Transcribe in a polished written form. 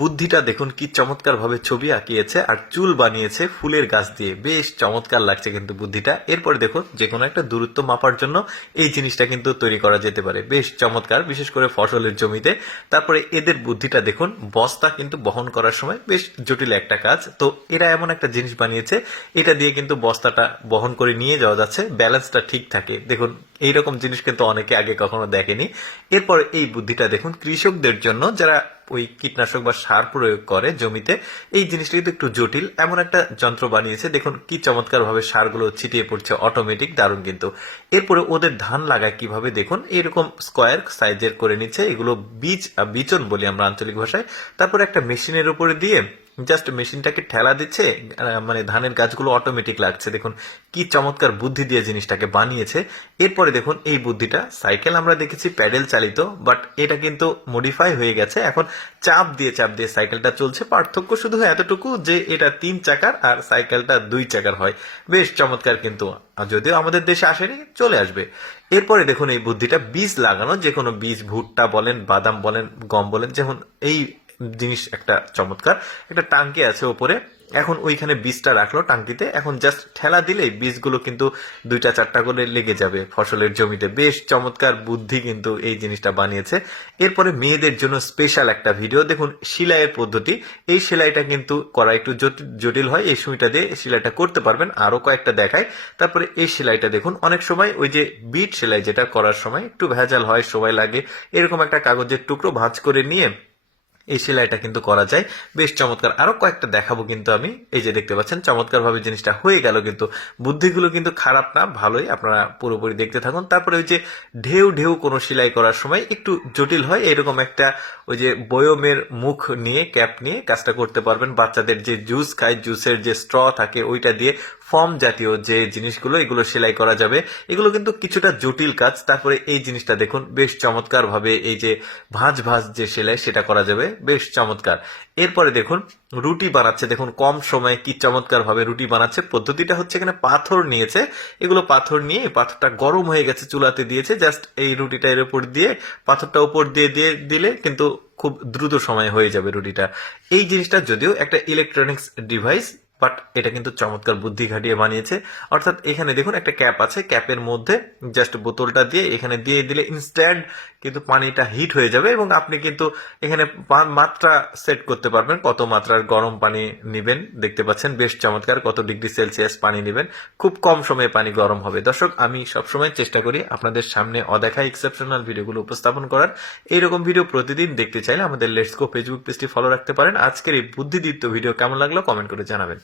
বুদ্ধিটা দেখুন কি চমৎকার ভাবে ছবি আঁকিয়েছে আর চুল বানিয়েছে ফুলের গাছ দিয়ে। বেশ চমৎকার লাগছে কিন্তু বুদ্ধিটা। এরপরে দেখুন যে কোনো একটা দূরত্ব মাপার জন্য এই জিনিসটা কিন্তু তৈরি করা যেতে পারে। বেশ চমৎকার, বিশেষ করে ফসলের জমিতে। তারপরে এদের বুদ্ধিটা দেখুন, বস্তা কিন্তু বহন করার সময় বেশ জটিল একটা কাজ। তো এরা এমন একটা জিনিস বানিয়েছে, এটা দিয়ে কিন্তু বস্তাটা বহন করে নিয়ে যাওয়া যাচ্ছে, ব্যালেন্সটা ঠিক থাকে। দেখুন এইরকম জিনিস কিন্তু অনেকে আগে কখনো দেখেনি। এরপর এই বুদ্ধিটা দেখুন কৃষকদের জন্য, যারা ওই কীটনাশক বা সার প্রয়োগ করে জমিতে, এই জিনিসটা কিন্তু একটু জটিল। এমন একটা যন্ত্র বানিয়েছে, দেখুন কি চমৎকার ভাবে সারগুলো ছিটিয়ে পড়ছে, অটোমেটিক, দারুণ কিন্তু। এরপরে ওদের ধান লাগায় কিভাবে দেখুন, এরকম স্কোয়ার সাইজের করে নিচ্ছে, এগুলো বিচন বলি আমরা আঞ্চলিক ভাষায়। তারপরে একটা মেশিনের উপরে দিয়ে জাস্ট মেশিনটাকে ঠেলা দিচ্ছে, মানে ধানের গাছগুলো অটোমেটিক লাগছে। দেখুন কি চমৎকার বুদ্ধি দিয়ে জিনিসটাকে বানিয়েছে। এরপরে দেখুন এই বুদ্ধিটা, সাইকেল আমরা দেখেছি প্যাডেল চালিত, বাট এটা কিন্তু মডিফাই হয়ে গেছে, এখন চাপ দিয়ে সাইকেলটা চলছে। পার্থক্য শুধু এতটুকু যে এটা 3 চাকার আর সাইকেলটা 2 চাকার হয়। বেশ চমৎকার কিন্তু, যদিও আমাদের দেশে আসেনি, চলে আসবে। এরপরে দেখুন এই বুদ্ধিটা বীজ লাগানো, যে কোনো বীজ, ভুট্টা বলেন, বাদাম বলেন, গম বলেন, যেমন এই জিনিস একটা চমৎকার। একটা টাঙ্কি আছে ওপরে, এখন ওইখানে বীজটা রাখলো টাঙ্কিতে, এখন জাস্ট ঠেলা দিলেই বীজগুলো কিন্তু 2-4টা করে লেগে যাবে ফসলের জমিতে। বেশ চমৎকার বুদ্ধি কিন্তু এই জিনিসটা বানিয়েছে। এরপরে মেয়েদের জন্য স্পেশাল একটা ভিডিও দেখুন, সেলাইয়ের পদ্ধতি। এই সেলাইটা কিন্তু করা একটু জটিল হয়, এই সুইটা দিয়ে সেলাইটা করতে পারবেন, আরো কয়েকটা দেখায়। তারপরে এই সেলাইটা দেখুন, অনেক সময় ওই যে বিট সেলাই যেটা করার সময় একটু ভেজাল হয়, সময় লাগে, এরকম একটা কাগজের টুকরো ভাঁজ করে নিয়ে এই সেলাইটা কিন্তু করা যায়। বেশ চমৎকার, আরো কয়েকটা দেখাবো কিন্তু আমি। এই যে দেখতে পাচ্ছেন চমৎকার ভাবে জিনিসটা হয়ে গেল কিন্তু। বুদ্ধিগুলো কিন্তু খারাপ না, ভালোই, আপনারা পুরোপুরি দেখতে থাকুন। তারপরে ওই যে ঢেউ ঢেউ কোনো সেলাই করার সময় একটু জটিল হয়, এরকম একটা ওই যে বয়মের মুখ নিয়ে, ক্যাপ নিয়ে কাজটা করতে পারবেন। বাচ্চাদের যে জুস খায়, জুসের যে স্ট্র থাকে ওইটা দিয়ে ফর্ম জাতীয় যে জিনিসগুলো, এগুলো সেলাই করা যাবে। এগুলো কিন্তু কিছুটা জটিল কাজ। তারপরে এই জিনিসটা দেখুন, বেশ চমৎকার ভাবে এই যে ভাঁজ ভাঁজ যে সেলাই, সেটা করা যাবে, বেশ চমৎকার। এরপরে দেখুন রুটি বানাচ্ছে, দেখুন কম সময়ে কি চমৎকার ভাবে রুটি বানাচ্ছে। পদ্ধতিটা হচ্ছে এখানে পাথর নিয়েছে, এগুলো পাথর নিয়ে, পাথরটা গরম হয়ে গেছে, চুলাতে দিয়েছে, জাস্ট এই রুটিটা এর উপর দিয়ে, পাথরটা উপর দিয়ে দিয়ে দিলে কিন্তু খুব দ্রুত সময়ে হয়ে যাবে রুটিটা। এই জিনিসটা যদিও একটা ইলেকট্রনিক্স ডিভাইস, বাট এটা কিন্তু চমৎকার বুদ্ধি খাটিয়ে বানিয়েছে। অর্থাৎ এখানে দেখুন একটা ক্যাপ আছে, ক্যাপের মধ্যে জাস্ট বোতলটা দিয়ে এখানে দিয়ে দিলে ইনস্ট্যান্ট কিন্তু পানিটা হিট হয়ে যাবে, এবং আপনি কিন্তু এখানে মাত্রা সেট করতে পারবেন, কত মাত্রার গরম পানি নিবেন। দেখতে পাচ্ছেন বেশ চমৎকার, কত ডিগ্রি সেলসিয়াস পানি নিবেন, খুব কম সময়ে পানি গরম হবে। দর্শক, আমি সবসময় চেষ্টা করি আপনাদের সামনে অদেখা এক্সেপশনাল ভিডিওগুলো উপস্থাপন করার। এইরকম ভিডিও প্রতিদিন দেখতে চাইলে আমাদের লেটস গো ফেসবুক পেজটি ফলো রাখতে পারেন। আজকের এই বুদ্ধিদীপ্ত ভিডিও কেমন লাগলো কমেন্ট করে জানাবেন।